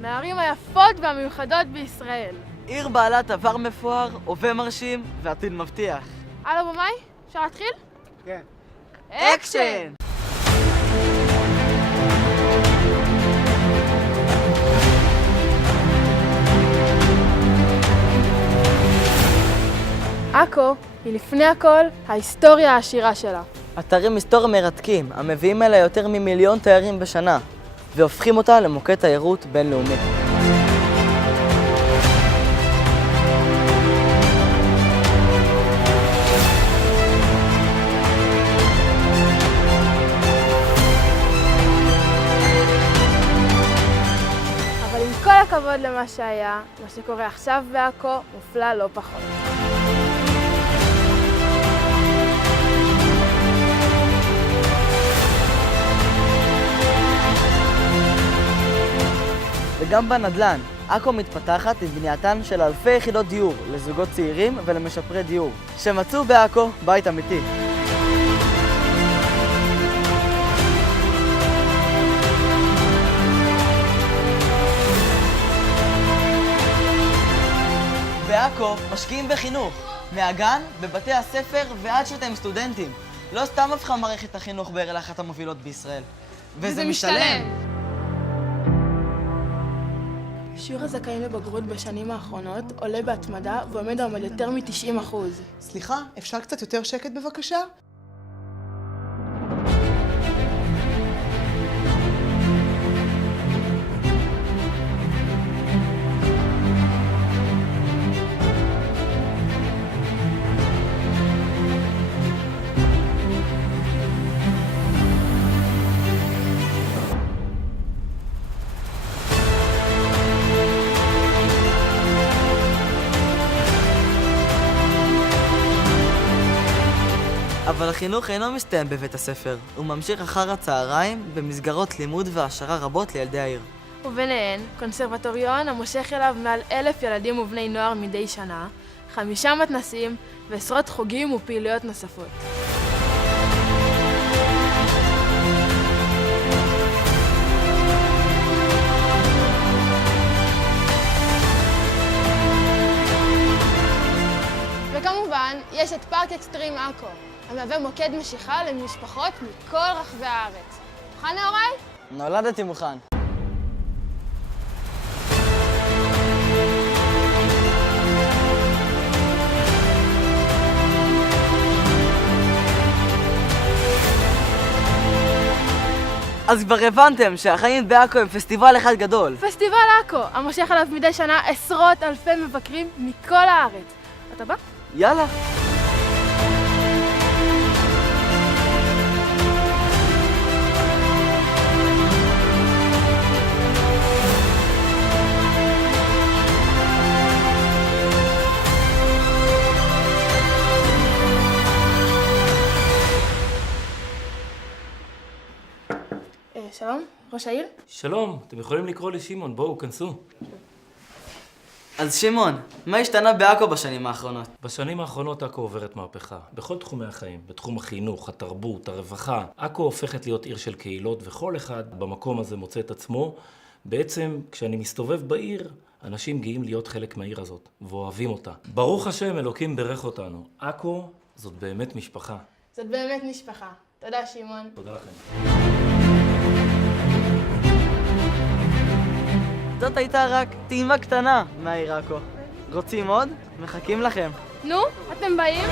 מהערים היפות והמיוחדות בישראל. עיר בעלת עבר מפואר, הווה מרשים ועתיד מבטיח. הלו במאי, אפשר להתחיל? כן. אקשן! עכו היא לפני הכל ההיסטוריה העשירה שלה. אתרים היסטוריים מרתקים, המביאים אליה יותר ממיליון תיירים בשנה, והופכים אותה למוקד תיירות בינלאומי. אבל עם כל הכבוד למה שהיה, מה שקורה עכשיו בעכו מופלא לא פחות. וגם בנדל"ן, עכו מתפתחת לבנייתן של אלפי יחידות דיור לזוגות צעירים ולמשפרי דיור, שמצאו בעכו בית אמיתי. בעכו משקיעים בחינוך, מהגן, בבתי הספר ועד שאתם סטודנטים. לא סתם הפכה מערכת החינוך בעיר לאחת המובילות בישראל. וזה משתלם! שיעור הזכאים לבגרות בשנים האחרונות עולה בהתמדה ועומד על יותר מ-90%. סליחה, אפשר קצת יותר שקט בבקשה? אבל החינוך אינו מסתיים בבית הספר, הוא ממשיך אחר הצהריים במסגרות לימוד והעשרה רבות לילדי העיר. וביניהן, קונסרבטוריון המושך אליו מעל 1,000 ילדים ובני נוער מדי שנה, 5 מתנסים ועשרות חוגים ופעילויות נוספות. וכמובן, יש את פארק אקסטרים עכו, המהווה מוקד משיכה למשפחות מכל רחבי הארץ. מוכן נהוראי? נולדתי מוכן. אז כבר הבנתם שהחיים בעכו הם פסטיבל אחד גדול. פסטיבל עכו, המושך עליו מדי שנה עשרות אלפי מבקרים מכל הארץ. אתה בא? יאללה. שלום, ראש העיר? שלום, אתם יכולים לקרוא לי שמעון, בואו, כנסו. אז שמעון, מה השתנה בעכו בשנים האחרונות? בשנים האחרונות עכו עוברת מהפכה, בכל תחומי החיים, בתחום החינוך, התרבות, הרווחה. עכו הופכת להיות עיר של קהילות, וכל אחד במקום הזה מוצא את עצמו. בעצם, כשאני מסתובב בעיר, אנשים גאים להיות חלק מהעיר הזאת, ואוהבים אותה. ברוך השם, אלוקים ברך אותנו. עכו זאת באמת משפחה. זאת באמת משפחה. תודה, שמעון. תודה לכם. זאת הייתה רק טעימה קטנה מהעיר עכו. רוצים עוד? מחכים לכם. נו, אתם באים?